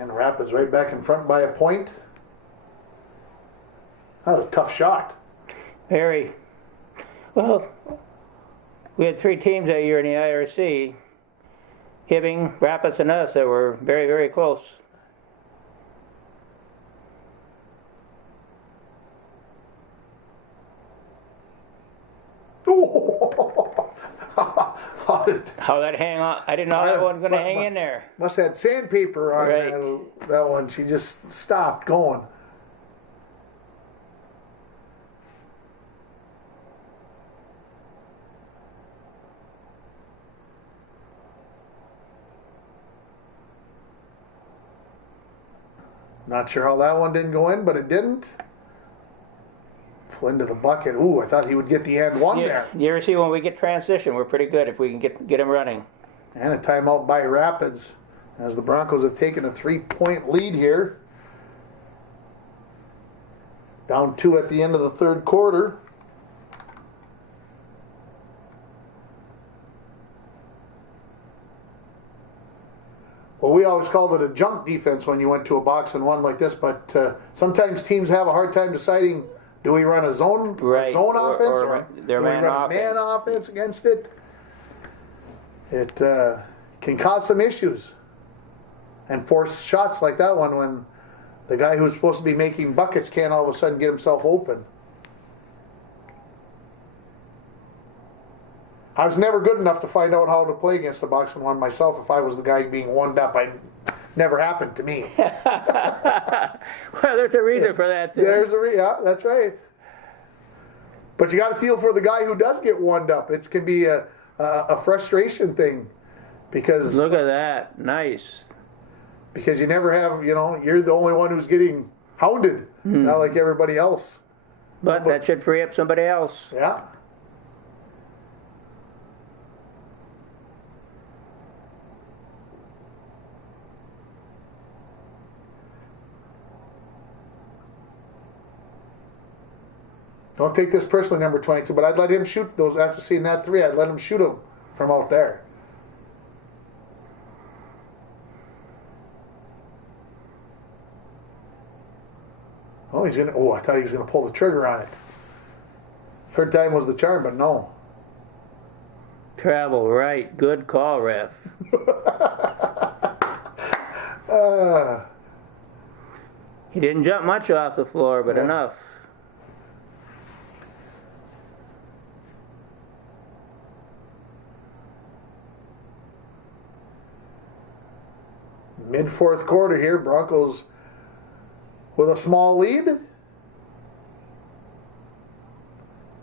And Rapids right back in front by a point. That was a tough shot. Very. Well, we had 3 teams that year in the IRC. Hibbing, Rapids, and us that were very, very close. How that hang on? I didn't know that one going to hang in there. Must have had sandpaper on that one. She just stopped going. Not sure how that one didn't go in, but it didn't. Flynn to the bucket. Ooh, I thought he would get the and one there. You ever see when we get transition, we're pretty good if we can get him running. And a timeout by Rapids as the Broncos have taken a 3-point lead here. Down 2 at the end of the third quarter. Well, we always called it a junk defense when you went to a box and one like this, but sometimes teams have a hard time deciding, do we run a zone offense or do we run a man offense against it? It can cause some issues and force shots like that one when the guy who's supposed to be making buckets can't all of a sudden get himself open. I was never good enough to find out how to play against a box and one myself. If I was the guy being warmed up, it never happened to me. Well, there's a reason for that, too. Yeah, that's right. But you got to feel for the guy who does get warmed up. It can be a frustration thing because look at that, nice. Because you never have, you're the only one who's getting hounded, not like everybody else. But that should free up somebody else. Yeah. Don't take this personally, number 22, but I'd let him shoot those after seeing that 3. I'd let him shoot them from out there. Oh, I thought he was gonna pull the trigger on it. Third time was the charm, but no. Travel right, good call, ref. He didn't jump much off the floor, but enough. Mid-fourth quarter here, Broncos with a small lead.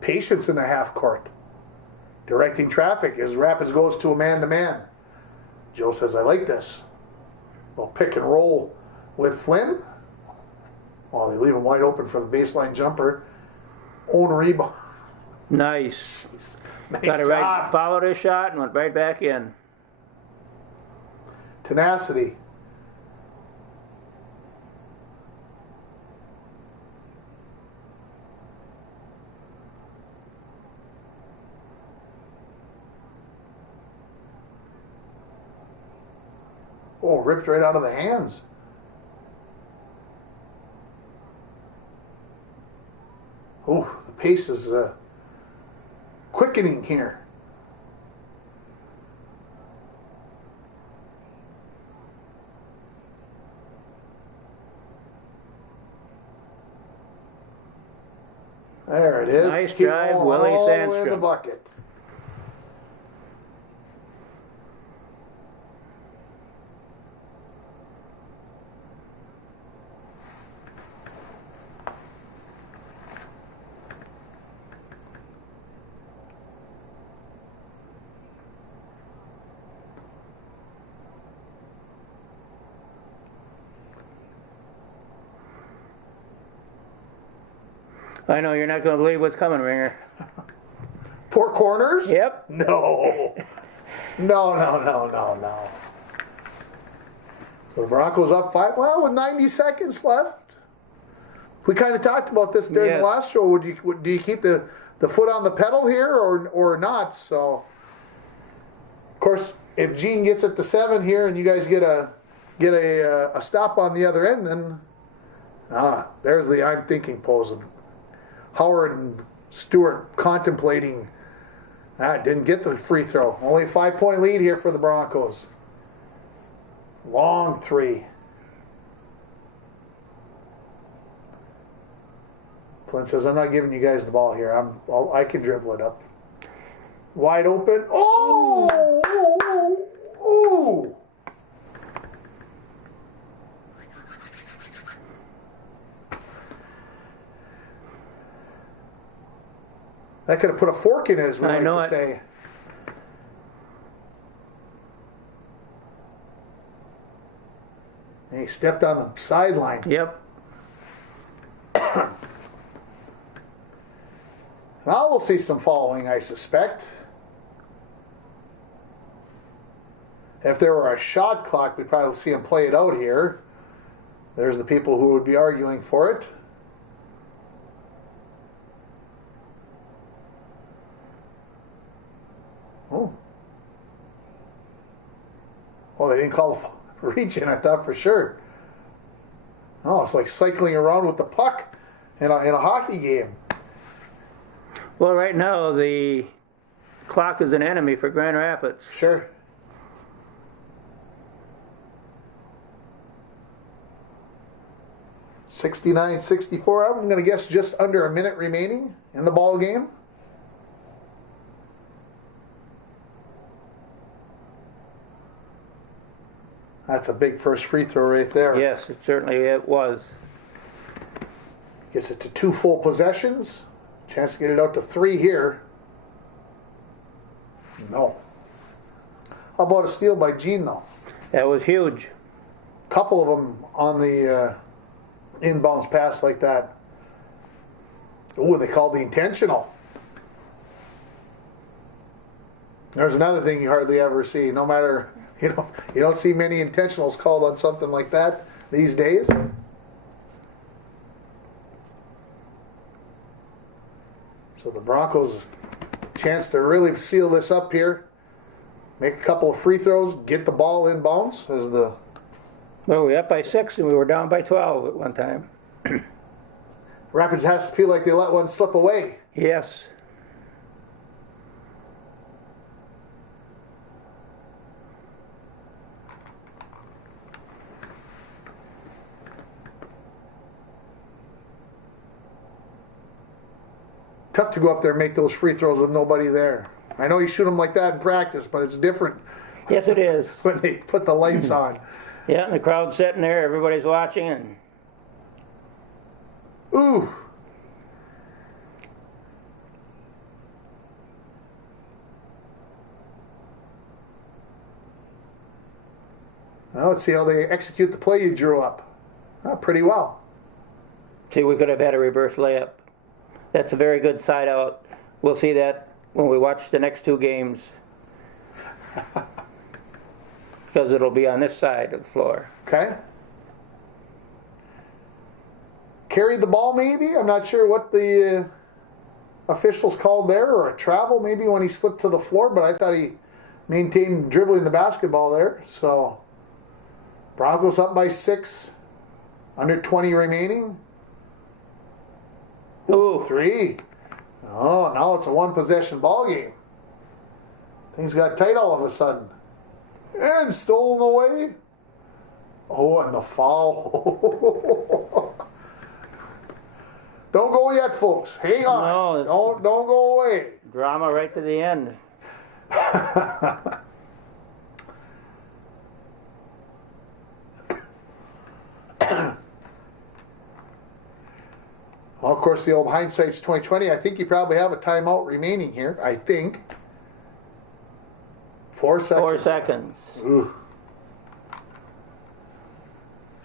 Patience in the half court. Directing traffic as Rapids goes to a man-to-man. Joe says, I like this. Well, pick and roll with Flynn. Well, they leave him wide open for the baseline jumper. Own rebound. Nice. Nice Got it job. right, followed his shot and went right back in. Tenacity. Oh, ripped right out of the hands. Oh, the pace is quickening here. There it is. Nice Keep drive, rolling Willie all the way to the Sandstrom. bucket. I know you're not going to believe what's coming, Ringer. 4 corners? Yep. No. No. So the Broncos up 5. Well, with 90 seconds left. We kind of talked about this during Yes. the last show. Do you keep the foot on the pedal here or not? So, of course, if Gene gets it to 7 here and you guys get a stop on the other end, then there's the I'm thinking pose of Howard and Stewart contemplating. Didn't get the free throw. Only a 5-point lead here for the Broncos. Long 3. Flynn says, I'm not giving you guys the ball here. I can dribble it up. Wide open. Oh! Ooh! That could have put a fork in it, as we like to say. And he stepped on the sideline. Yep. Now we'll see some following, I suspect. If there were a shot clock, we'd probably see him play it out here. There's the people who would be arguing for it. Oh. Well, they didn't call the reach in, I thought for sure. Oh, it's like cycling around with the puck in a hockey game. Well, right now the clock is an enemy for Grand Rapids. Sure. (69-64). I'm going to guess just under a minute remaining in the ball game. That's a big first free throw right there. Yes, it was. Gets it to 2 full possessions. Chance to get it out to 3 here. No. How about a steal by Gene, though? That was huge. Couple of them on the inbounds pass like that. Ooh, they called the intentional. There's another thing you hardly ever see. No matter, you don't see many intentionals called on something like that these days. So the Broncos, chance to really seal this up here. Make a couple of free throws, get the ball in bounds as the... Well, we were up by 6 and we were down by 12 at one time. Rapids has to feel like they let one slip away. Yes. Tough to go up there and make those free throws with nobody there. I know you shoot them like that in practice, but it's different Yes, it is. when they put the lights on. Yeah, and the crowd's sitting there, everybody's watching, and Ooh. Now let's see how they execute the play you drew up. Pretty well. See, we could have had a reverse layup. That's a very good side out. We'll see that when we watch the next two games. Because it'll be on this side of the floor. Okay. Carried the ball maybe? I'm not sure what the officials called there, or a travel maybe when he slipped to the floor, but I thought he maintained dribbling the basketball there. So Broncos up by 6, under 20 remaining. Ooh. 3. Oh, now it's a one possession ball game. Things got tight all of a sudden. And stolen away. Oh, and the foul. Don't go yet, folks. Hang on. No, don't go away. Drama right to the end. Well, of course, the old hindsight's 2020. I think you probably have a timeout remaining here. I think 4 seconds. 4 seconds. Ooh.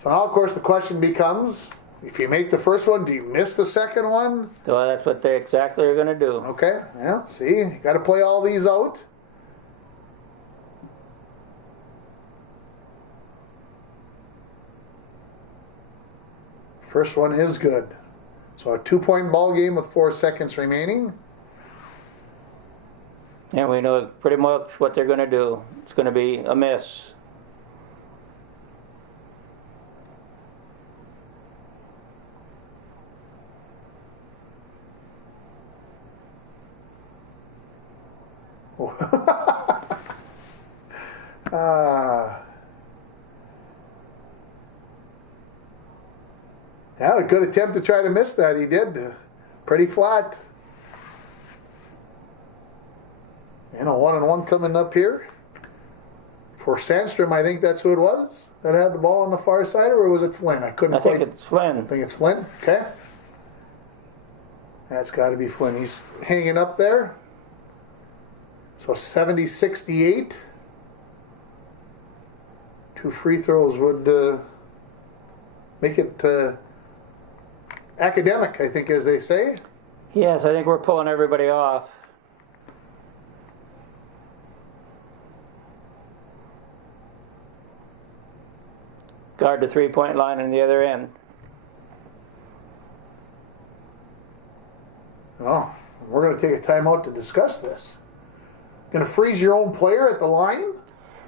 So now, of course, the question becomes: if you make the first one, do you miss the second one? So that's what they exactly are going to do. Okay. Yeah. See, you got to play all these out. First one is good. So a 2-point ball game with 4 seconds remaining. And we know pretty much what they're going to do. It's going to be a miss. Yeah, a good attempt to try to miss that. He did. Pretty flat. And a 1-and-1 coming up here. For Sandstrom, I think that's who it was that had the ball on the far side, or was it Flynn? I couldn't quite. I think it's Flynn. I think it's Flynn. Okay. That's got to be Flynn. He's hanging up there. So 70-68. 2 free throws would make it academic, I think, as they say. Yes, I think we're pulling everybody off. Guard the 3-point line on the other end. Oh, we're going to take a timeout to discuss this. Going to freeze your own player at the line?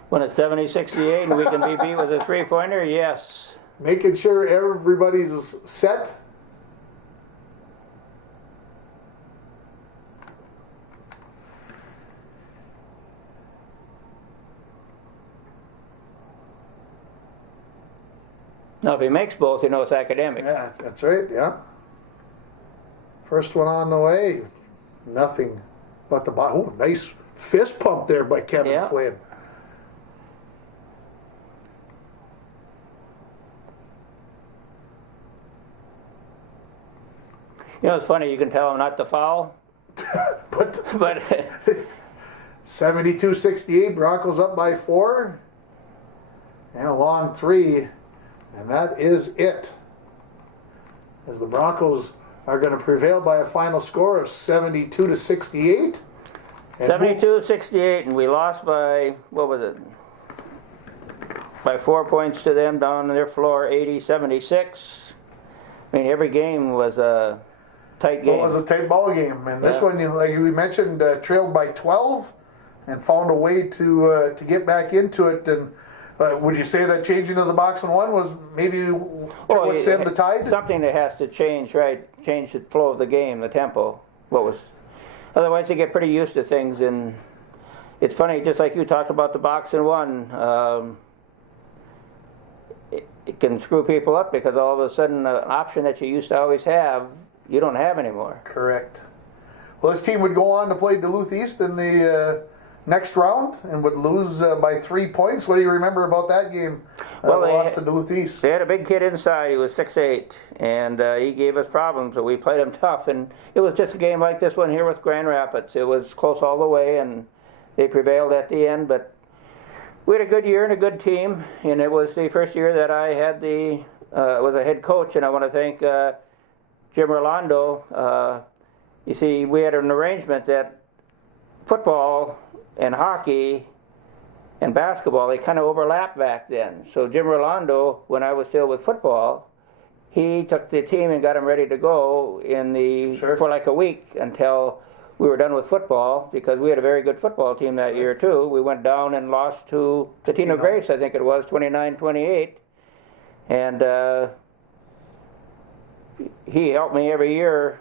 When it's 70-68 and we can be beat with a 3-pointer, yes. Making sure everybody's set. Now, if he makes both, you know it's academic. Yeah, that's right, yeah. First one on the way. Nothing but the ball. Oh, nice fist pump there by Kevin Flynn. You know, it's funny, you can tell him not to foul. but 72-68, Broncos up by 4. And a long 3. And that is it. As the Broncos are going to prevail by a final score of 72-68. 72-68, and we lost by, what was it? By 4 points to them down on their floor, 80-76. I mean, every game was a tight game. It was a tight ball game. And this one, like we mentioned, trailed by 12 and found a way to get back into it. And would you say that changing of the box and one was maybe what stemmed the tide? Something that has to change, right? Change the flow of the game, the tempo. Otherwise, you get pretty used to things. And it's funny, just like you talked about the box and one, it can screw people up because all of a sudden, an option that you used to always have, you don't have anymore. Correct. Well, this team would go on to play Duluth East in the next round and would lose by 3 points. What do you remember about that game? Well, they lost to Duluth East. They had a big kid inside. He was 6'8", and he gave us problems, but we played him tough. And it was just a game like this one here with Grand Rapids. It was close all the way, and they prevailed at the end. But we had a good year and a good team, and it was the first year that I had was a head coach, and I want to thank Jim Rolando. You see, we had an arrangement that football and hockey and basketball, they kind of overlapped back then. So Jim Rolando, when I was still with football, he took the team and got them ready to go for like a week until we were done with football, because we had a very good football team that year too. We went down and lost to Tino Grace, I think it was, 29-28. And he helped me every year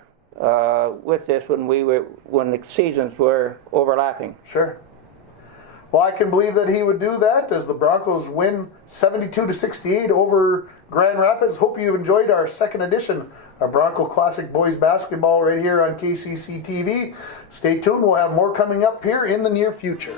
with this when the seasons were overlapping. Sure. Well, I can believe that he would do that as the Broncos win 72-68 over Grand Rapids. Hope you've enjoyed our second edition of Bronco Classic Boys Basketball right here on KCC TV. Stay tuned. We'll have more coming up here in the near future.